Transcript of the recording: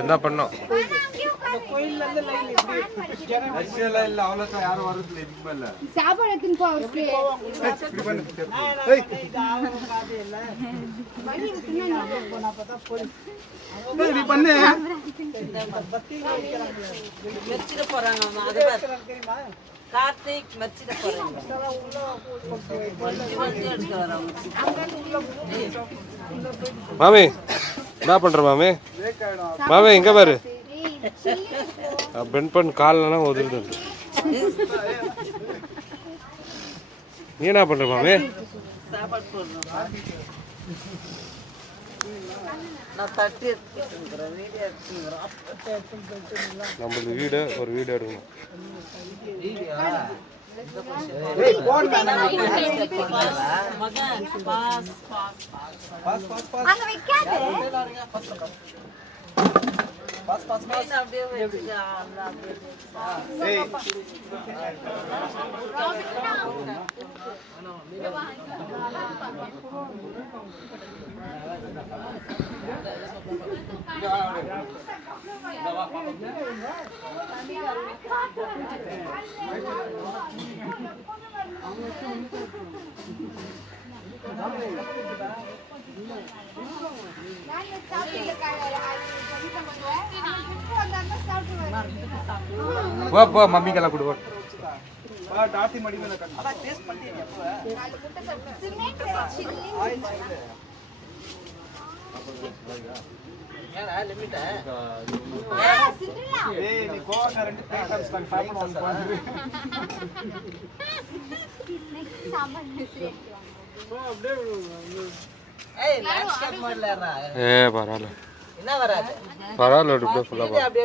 என்ன பண்ணோம் சாப்பாடு எடுத்துன்னு போ கார்த்திக் மெச்சிட போறாங்க மாமி என்ன பண்ற மாமி மாமி எங்க பாரு பெண்ட் பண்ண கால்லாம் உதிருது நீ என்ன பண்ற மாமி சாப்பாடு போடுறோம் நான் தட்டி எடுத்துக்கிறேன் வீடியோ எடுத்துக்கிறேன் நம்மளது வீடு ஒரு வீடு எடுக்கணும் மம்மிக்கெல்லாம் கொடுவோம் பரவாயில்ல என்ன வராது பரவாயில்ல